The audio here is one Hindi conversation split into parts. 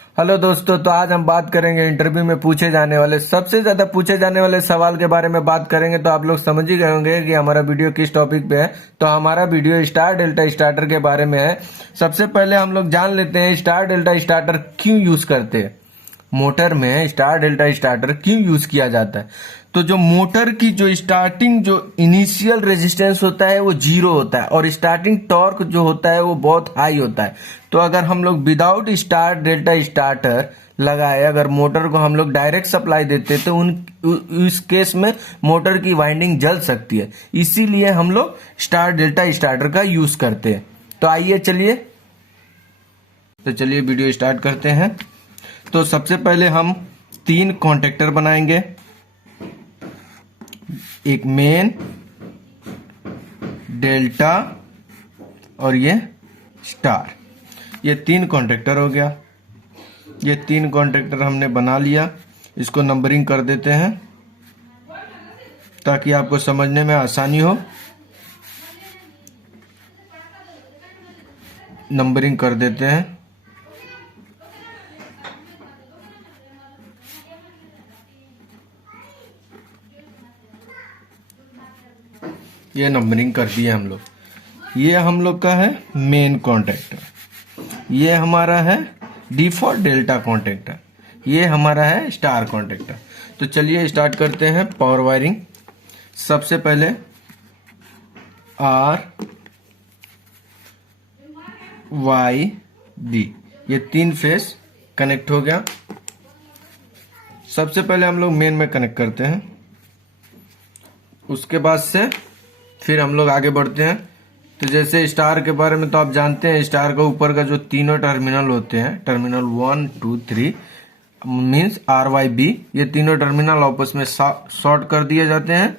हेलो दोस्तों, तो आज हम बात करेंगे इंटरव्यू में पूछे जाने वाले सबसे ज्यादा पूछे जाने वाले सवाल के बारे में बात करेंगे। तो आप लोग समझ ही गए होंगे कि हमारा वीडियो किस टॉपिक पे है। तो हमारा वीडियो स्टार डेल्टा स्टार्टर के बारे में है। सबसे पहले हम लोग जान लेते हैं स्टार डेल्टा स्टार्टर क्यों यूज करते हैं। मोटर में स्टार डेल्टा स्टार्टर क्यों यूज किया जाता है। तो जो मोटर की जो स्टार्टिंग जो इनिशियल रेजिस्टेंस होता है वो जीरो होता है और स्टार्टिंग टॉर्क जो होता है वो बहुत हाई होता है। तो अगर हम लोग विदाउट स्टार डेल्टा स्टार्टर लगाए, अगर मोटर को हम लोग डायरेक्ट सप्लाई देते तो उस केस में मोटर की वाइंडिंग जल सकती है। इसीलिए हम लोग स्टार डेल्टा स्टार्टर का यूज करते हैं। तो आइए चलिए वीडियो स्टार्ट करते हैं। तो सबसे पहले हम 3 कॉन्टेक्टर बनाएंगे, एक मेन, डेल्टा और ये स्टार। ये 3 कॉन्टेक्टर हो गया। ये 3 कॉन्टेक्टर हमने बना लिया। इसको नंबरिंग कर देते हैं ताकि आपको समझने में आसानी हो। नंबरिंग कर देते हैं। ये नंबरिंग कर दिया हम लोग। ये हम लोग का है मेन कॉन्टेक्टर, ये हमारा है डिफॉल्ट डेल्टा कॉन्टेक्टर, ये हमारा है स्टार कॉन्टेक्टर। तो चलिए स्टार्ट करते हैं पावर वायरिंग। सबसे पहले आर वाई डी, ये 3 फेस कनेक्ट हो गया। सबसे पहले हम लोग मेन में कनेक्ट करते हैं, उसके बाद से फिर हम लोग आगे बढ़ते हैं। तो जैसे स्टार के बारे में तो आप जानते हैं, स्टार का ऊपर का जो तीनों टर्मिनल होते हैं, terminal 1 2 3 means R Y B, ये तीनों टर्मिनल आपस में शॉर्ट कर दिए जाते हैं।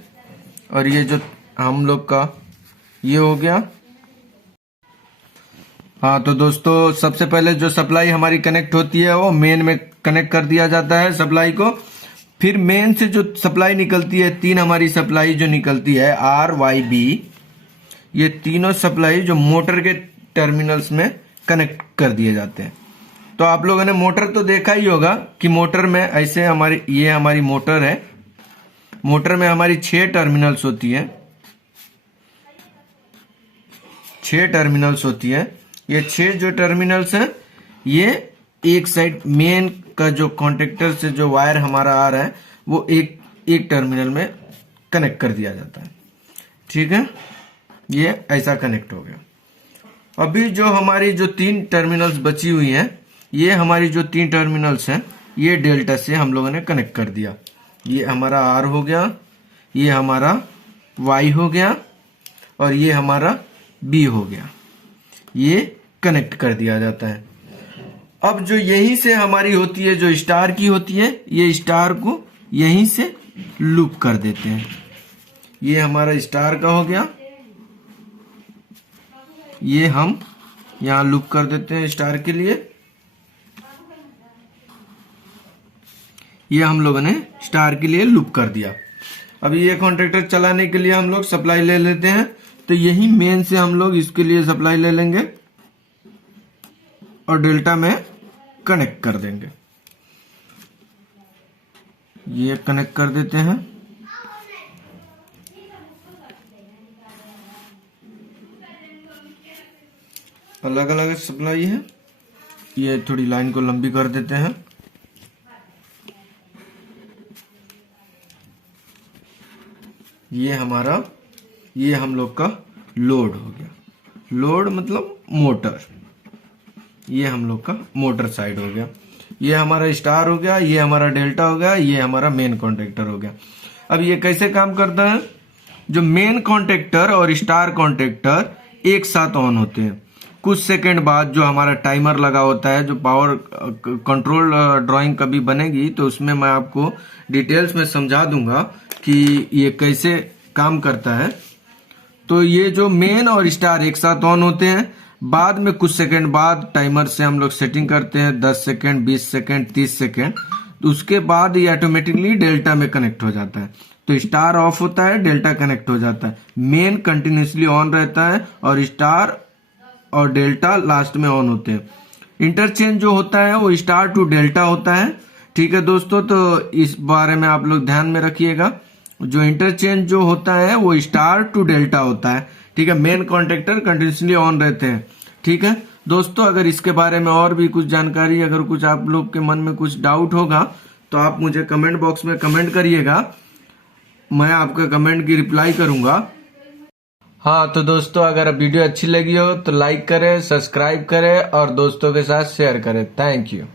और ये जो हम लोग का ये हो गया। हाँ, तो दोस्तों सबसे पहले जो सप्लाई हमारी कनेक्ट होती है वो मेन में कनेक्ट कर दिया जाता है सप्लाई को। फिर मेन से जो सप्लाई निकलती है, 3 हमारी सप्लाई जो निकलती है आर वाई बी, ये तीनों सप्लाई जो मोटर के टर्मिनल्स में कनेक्ट कर दिए जाते हैं। तो आप लोगों ने मोटर तो देखा ही होगा कि मोटर में ऐसे ये हमारी मोटर है। मोटर में हमारी 6 टर्मिनल्स होती है, 6 टर्मिनल्स होती है। ये 6 जो टर्मिनल्स हैं, ये एक साइड मेन का जो कॉन्टेक्टर से जो वायर हमारा आ रहा है वो एक टर्मिनल में कनेक्ट कर दिया जाता है। ठीक है, ये ऐसा कनेक्ट हो गया। अभी जो हमारी जो 3 टर्मिनल्स बची हुई हैं, ये हमारी जो 3 टर्मिनल्स हैं ये डेल्टा से हम लोगों ने कनेक्ट कर दिया। ये हमारा आर हो गया, ये हमारा वाई हो गया और ये हमारा बी हो गया। ये कनेक्ट कर दिया जाता है। अब जो यहीं से हमारी होती है, जो स्टार की होती है, ये स्टार को यहीं से लूप कर देते हैं। ये हमारा स्टार का हो गया, ये हम यहां लूप कर देते हैं स्टार के लिए। ये हम लोगों ने स्टार के लिए लूप कर दिया। अभी ये कॉन्ट्रैक्टर चलाने के लिए हम लोग सप्लाई ले लेते हैं। तो यही मेन से हम लोग इसके लिए सप्लाई ले लेंगे और डेल्टा में कनेक्ट कर देंगे। ये कनेक्ट कर देते हैं। अलग अलग सप्लाई है, ये थोड़ी लाइन को लंबी कर देते हैं। ये हम लोग का लोड हो गया। लोड मतलब मोटर, ये हम लोग का मोटर साइड हो गया। ये हमारा स्टार हो गया, ये हमारा डेल्टा हो गया, ये हमारा मेन कॉन्टेक्टर हो गया। अब ये कैसे काम करता है, जो मेन कॉन्टेक्टर और स्टार कॉन्टेक्टर एक साथ ऑन होते हैं। कुछ सेकंड बाद जो हमारा टाइमर लगा होता है, जो पावर कंट्रोल ड्राइंग कभी बनेगी तो उसमें मैं आपको डिटेल्स में समझा दूंगा कि ये कैसे काम करता है। तो ये जो मेन और स्टार एक साथ ऑन होते हैं, बाद में कुछ सेकंड बाद टाइमर से हम लोग सेटिंग करते हैं 10 सेकंड, 20 सेकंड, 30 सेकंड। तो उसके बाद ये ऑटोमेटिकली डेल्टा में कनेक्ट हो जाता है। तो स्टार ऑफ होता है, डेल्टा कनेक्ट हो जाता है। मेन कंटिन्यूसली ऑन रहता है और स्टार और डेल्टा लास्ट में ऑन होते हैं। इंटरचेंज जो होता है वो स्टार टू डेल्टा होता है। ठीक है दोस्तों, तो इस बारे में आप लोग ध्यान में रखिएगा। जो इंटरचेंज जो होता है वो स्टार टू डेल्टा होता है। ठीक है, मेन कॉन्टेक्टर कंटिन्यूसली ऑन रहते हैं। ठीक है दोस्तों, अगर इसके बारे में और भी कुछ जानकारी, अगर कुछ आप लोग के मन में कुछ डाउट होगा तो आप मुझे कमेंट बॉक्स में कमेंट करिएगा, मैं आपका कमेंट की रिप्लाई करूंगा। हाँ तो दोस्तों, अगर वीडियो अच्छी लगी हो तो लाइक करें, सब्सक्राइब करें और दोस्तों के साथ शेयर करें। Thank you.